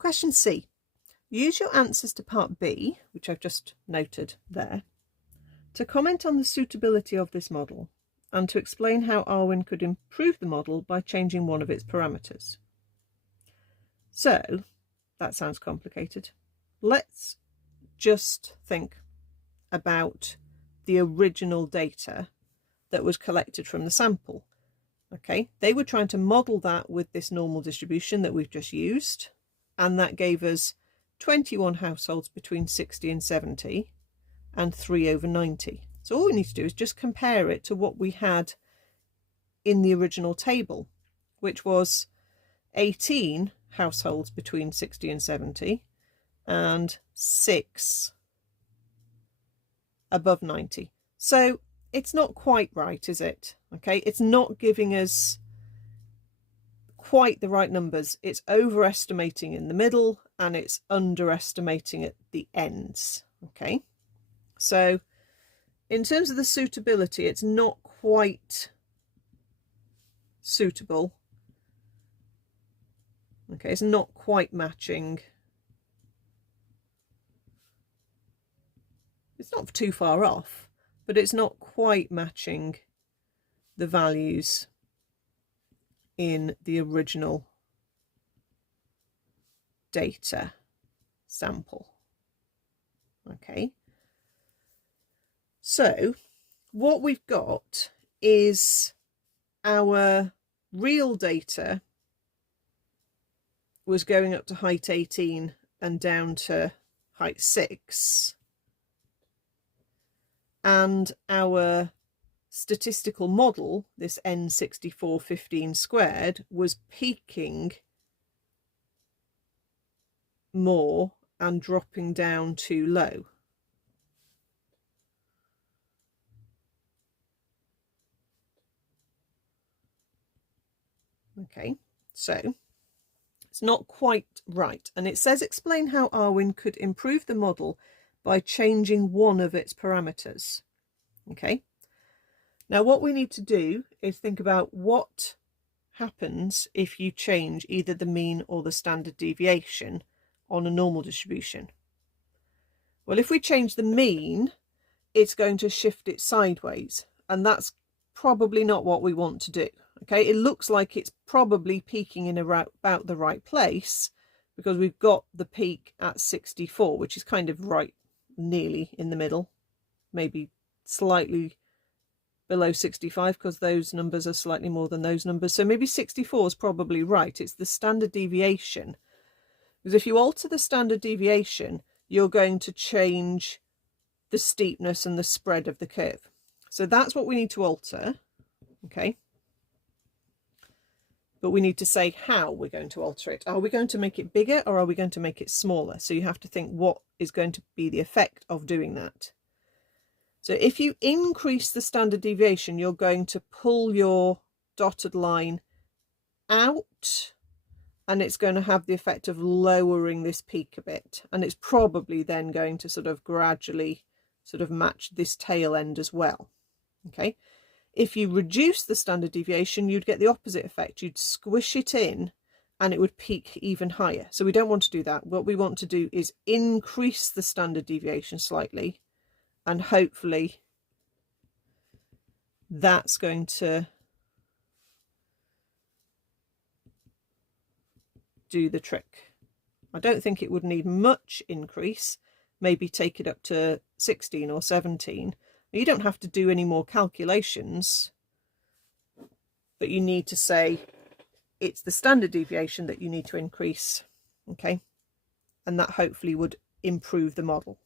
Question C. Use your answers to part B, which I've just noted there, to comment on the suitability of this model and to explain how Arwin could improve the model by changing one of its parameters. So, that sounds complicated. Let's just think about the original data that was collected from the sample. Okay, they were trying to model that with this normal distribution that we've just used, and that gave us 21 households between 60 and 70 and 3/90. So all we need to do is just compare it to what we had in the original table, which was 18 households between 60 and 70 and 6 above 90. So it's not quite right, is it? Okay, it's not giving us quite the right numbers. It's overestimating in the middle and it's underestimating at the ends. Okay, so in terms of the suitability, it's not quite suitable. Okay, it's not quite matching. It's not too far off, but it's not quite matching the values in the original data sample. Okay, so what we've got is our real data was going up to height 18 and down to height 6, and our statistical model, this N6415 squared, was peaking more and dropping down too low. Okay, so it's not quite right. And it says explain how Arwin could improve the model by changing one of its parameters. Okay, now what we need to do is think about what happens if you change either the mean or the standard deviation on a normal distribution. Well, if we change the mean, it's going to shift it sideways, and that's probably not what we want to do. Okay, it looks like it's probably peaking in about the right place because we've got the peak at 64, which is kind of right nearly in the middle, maybe slightly below 65 because those numbers are slightly more than those numbers. So maybe 64 is probably right. It's the standard deviation, because if you alter the standard deviation, you're going to change the steepness and the spread of the curve. So that's what we need to alter. Okay, but we need to say how we're going to alter it. Are we going to make it bigger or are we going to make it smaller? So you have to think what is going to be the effect of doing that. So if you increase the standard deviation, you're going to pull your dotted line out, and it's going to have the effect of lowering this peak a bit. And it's probably then going to sort of gradually sort of match this tail end as well. Okay. If you reduce the standard deviation, you'd get the opposite effect. You'd squish it in and it would peak even higher. So we don't want to do that. What we want to do is increase the standard deviation slightly, and hopefully that's going to do the trick. I don't think it would need much increase, maybe take it up to 16 or 17. You don't have to do any more calculations, but you need to say it's the standard deviation that you need to increase. Okay, and that hopefully would improve the model.